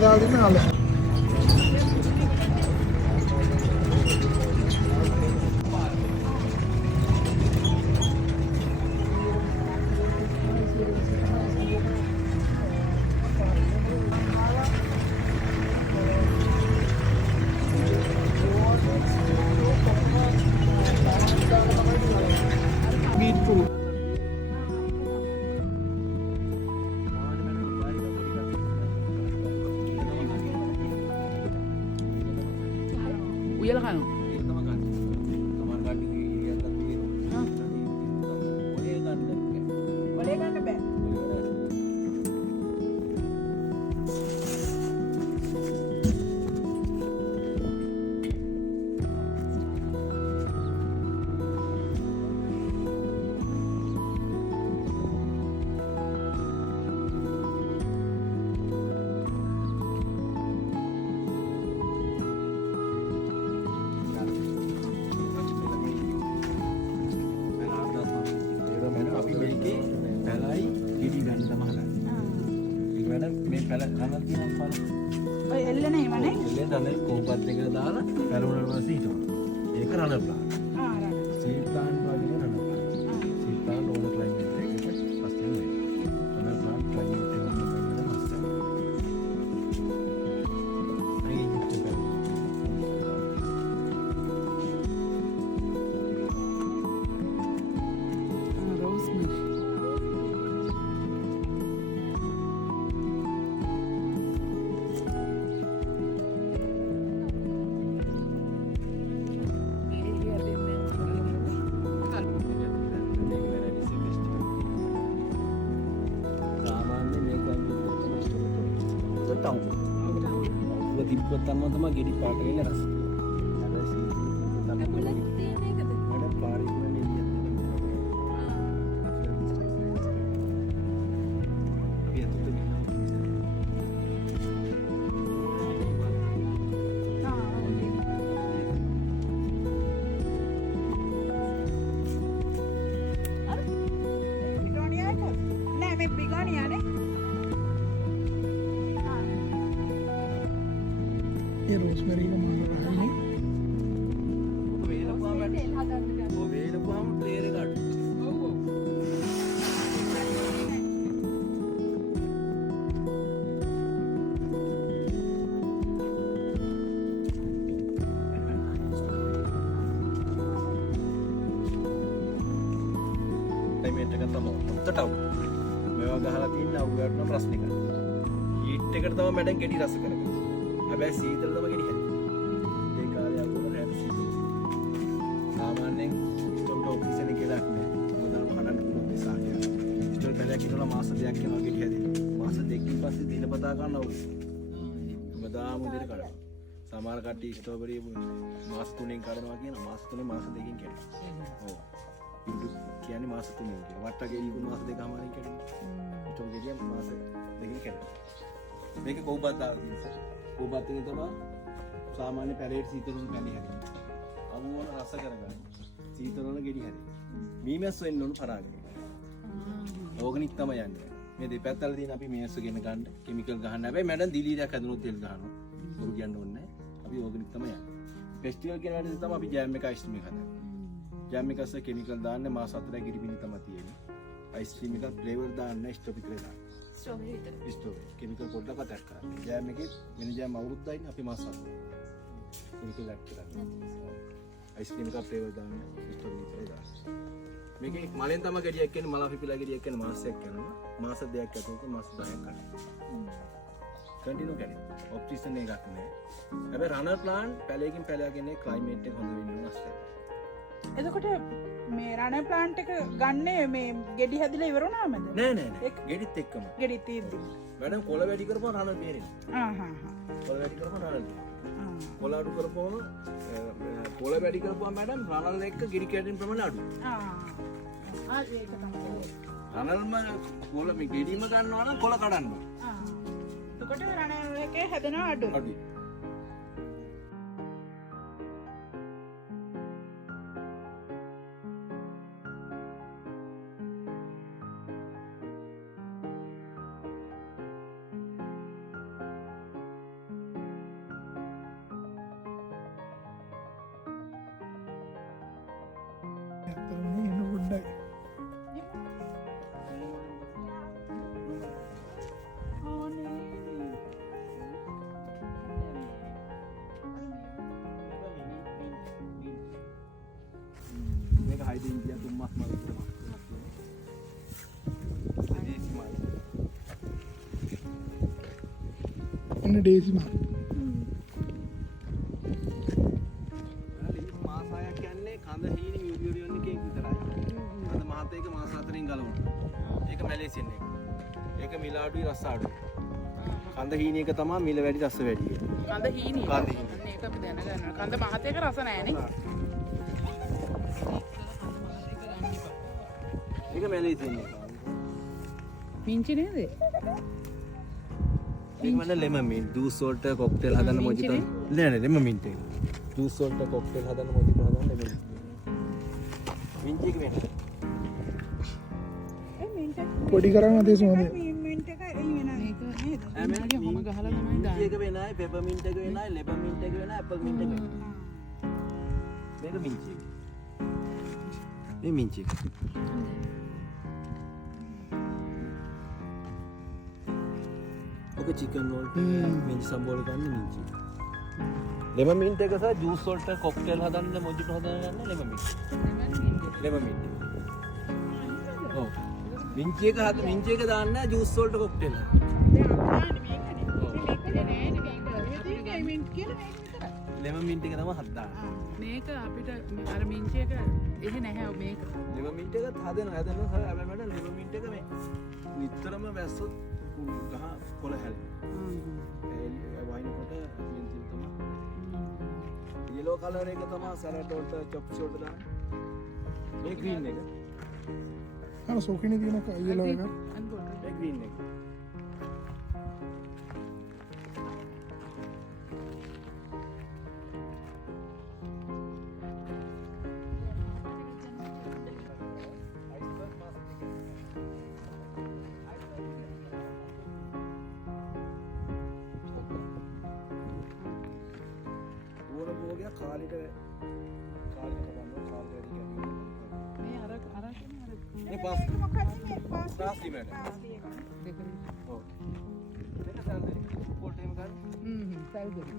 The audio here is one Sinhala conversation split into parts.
එකට දාලා දෙන්න අල්ල. beetroot. Uyala kan? Gedi pakai ini ras. Ada sih. Tapi boleh ini kata. Ada paris mana dia? Biar tutup. Bigonia kan? Nah, me bigonia ne? ये रोजमेरी का माल रहा है वो वेल को हम प्लेयर काट टाइमेट का तම උත්තටව මේවා ගහලා තින්න අවුගාට නම් රස නිකන් හීට් එකට තමයි මැඩම් ගෙඩි රස කරගන්නේ හැබැයි සීතල තමයි ගෙඩි හැදෙන්නේ ඒ කාලේ අකුරට හැද සීතල සාමාන්‍යයෙන් ස්ටෝව් ඔෆිස් එකේ කියලා නෑ මොකද හදන්න පුළුවන් නිසා කියන්නේ ස්ටෝව් පැලයක් ඉන්නලා මාස දෙකක් යනවා ගෙඩි හැදෙන්නේ මාස දෙකකින් පස්සේ දිනපතා ගන්නවා බදාම විදිහට කරනවා සමහර කට්ටිය ස්ට්‍රෝබෙරි මාස 3කින් කරනවා කියන මාස 3 මාස 2කින් කරනවා ඔව් කියන්නේ මාස 3කින් කියන වට්ට ගෙඩි මාස 2කමාරින් කරනවා ස්ටෝව් ගෙඩිය මාස 2කින් කරනවා මේක කොහොමද දාන්නේ කොහොමද තමයි සාමාන්‍ය පැලේට් සීතලුන් පැණි හැදෙන්නේ අමුවන රස කරගන්න සීතලවල ගෙඩි හැදෙන්නේ මීමැස්ස වෙන්න ඕන පරාගෙන ඕගනික් තමයි යන්නේ මේ දෙපැත්තල තියෙන අපි මේස්ස ගෙන ගන්න කිමිකල් ගහන්න හැබැයි මැඩම් දිලීරයක් හදනොත් තෙල් ගහනවා බොරු කියන්න ඕනේ නැහැ අපි ඕගනික් තමයි යන්නේ ෆෙස්ටිවල් කියන වැඩේ තමයි අපි ජෑම් එක අයිස්ක්‍රීම් එක හදන්නේ ජෑම් එක අස්සේ කිමිකල් දාන්න මාස 4ක් ගිරිපිනි තමයි තියෙන්නේ අයිස්ක්‍රීම් එක ෆ්ලේවර් දාන්න ස්ට්‍රොබෙරි විතර දාන්න ස්ට්‍රොබෙරි විතර ස්ට්‍රොබෙරි කිමිකල් පොඩ්ඩක් අටැක් කරන්න ජෑම් එකේ වෙන ජෑම් අවුරුද්දයින් අපි මාස 7ක් කිමිකල් ඇඩ් කරන්නේ අයිස්ක්‍රීම් එක ෆ්ලේවර් දාන්න ස්ට්‍රොබෙරි විතර දාන්න මේකේ මලෙන් තමයි ගෙඩියක් කියන්නේ මලා පිපිලා ගෙඩියක් කියන්නේ මාසයක් යනවා මාස දෙකක් ඇතුළත මාස 10ක් කරනවා කන්ටිනියු කරන්නේ ඔප්ටිෂන් එකක් නෑ හැබැයි රනර් ප්ලාන්ට් පැලයකින් පැලයක් එන්නේ ක්ලයිමේට් එක හොඳ වෙන්න ඕන අස්තේ එතකොට මේ රනර් ප්ලාන්ට් එක ගන්නේ මේ ගෙඩි හැදිලා ඉවර වුණාමද නෑ නෑ නෑ ගෙඩිත් එක්කම ගෙඩි තියෙද්දි මැඩම් කොළ වැඩි කරපුවා රනර් බේරෙන්නේ කොළ වැඩි කරපුවා රනර් කොළ අඩු කරපුවම කොළ වැඩි කරපුවා මැඩම් රනර් එක්ක ගෙඩි කැඩෙන ප්‍රමාණය අඩුයි ඒක තමයි රනර්ම කොළ මේ ගෙඩිම ගන්නවා නම් කොළ කඩන්න එතකොට රනර් එකේ හැදෙනවා අඩුයි ඇත්තරම එන්න ගොඩ්ඩයි මේක හයිඩින් ගියා තුම්මස් මල් විතර දේසි මල් එන්න ඩේසි මල් ලීස් මාස 6ක් කියන්නේ කඳ හීනි මියුරියන් එකේ විතරයි. අද මහත් ඒක මාස 4කින් ගලවනවා. ඒක මැලේසියන් එක. ඒක මිල අඩුයි රස අඩුයි. කඳ හීනි එක තමයි මිල වැඩි රස වැඩි. කඳ හීනි. කඳ හීනි. මේක අපි දැනගන්නවා. කඳ මහතේක රස නැහැනේ. ඒක මැලේසියන් එක. මිංචි නේද? ඒක මන ලෙමන් මින්ට් ජූස් වලට කොක්ටේල් හදන්න මොජිතෝ නෑ නෑ ලෙමන් මින්ට් එක ජූස් වලට කොක්ටේල් හදන්න මොජිතෝ හදන්න ලෙමන් මින්ට් එක වෙන්නේ පොඩි කරන් අතේ සුවඳ මින්ට් එක එයි වෙනා මේක නේද? මින්ට් හොම ගහලා තමයි දාන්නේ. එක වෙනයි පෙපර් මින්ට් එක වෙනයි ලෙමන් මින්ට් එක වෙනයි ඇපල් මින්ට් එක වෙනයි මේක මින්ට් එක මේ මින්ට් එක ඔක චිකන් වලට මින්ට් සම්බෝල ගන්න මින්ට් එක ලෙමන් මින්ට් එක සහ ජූස් වලට කොක්ටේල් හදන්න මොජිටෝ හදන්න ගන්න ලෙමන් මින්ට් ලෙමන් මින්ට් ඔව් මින්ච් එක දාන්න ජූස් වලට කොක්ටේල් ලෙමන් මින්ට් එක තමයි හදන්න මේක අපිට අර මිංචි එක එහෙ නැහැ මේක. ලෙමන් මින්ට් එකත් හදනවා හැබැයි මට ලෙමන් මින්ට් එක මේ නිතරම වැස්සොත් ගහ කොළ හැලෙනවා ඒ වයින්කොට මින්ච් තමයි yellow color එක තමයි සලාඩ් වලට චොප්ස් වලට දාන්න මේ green එක අර සෝකිනේ තියෙන යෙලෝ එක මේ green එක කාලෙට කපන්න කාලෙ වැඩි කරනවා මේ අර මේ පාස් පාස් ලිමට දෙකේ. ඔව් ඒක සල්දරි පොල් ටයිම් ගන්න සල්දරි.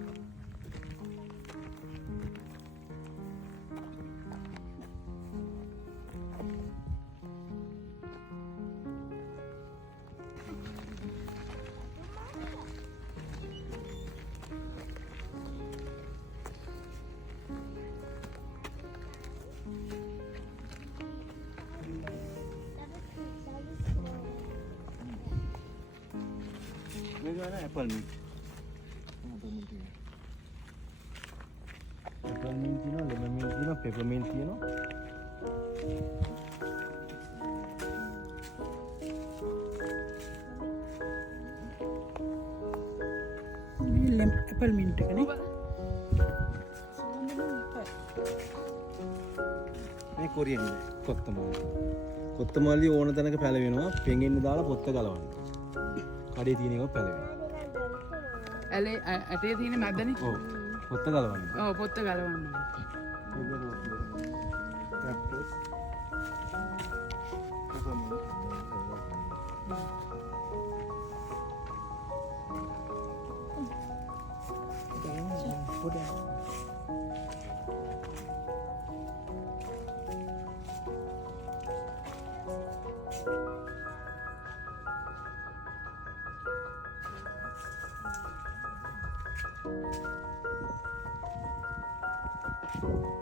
මේක වෙන ඇපල් මින්ට් ඇපල් මින්ට් තියෙනවා ලෙමන් මින්ට් තියෙනවා පෙපර් මින්ට් තියෙනවා මේ ඇපල් මින්ට් එක නේ. මේ කොරියන් කොත්තමල්ලි ඕන තැනක පැලවෙනවා පෙඟෙන්න දාලා පොත්ත ගලවන්න කඩේ තියෙන එක පැලවෙනවා ඇලේ ඇටේ තියෙන මැදනේ. ඔව් පොත්ත ගලවන්න ඔව් පොත්ත ගලවන්න. Thank you.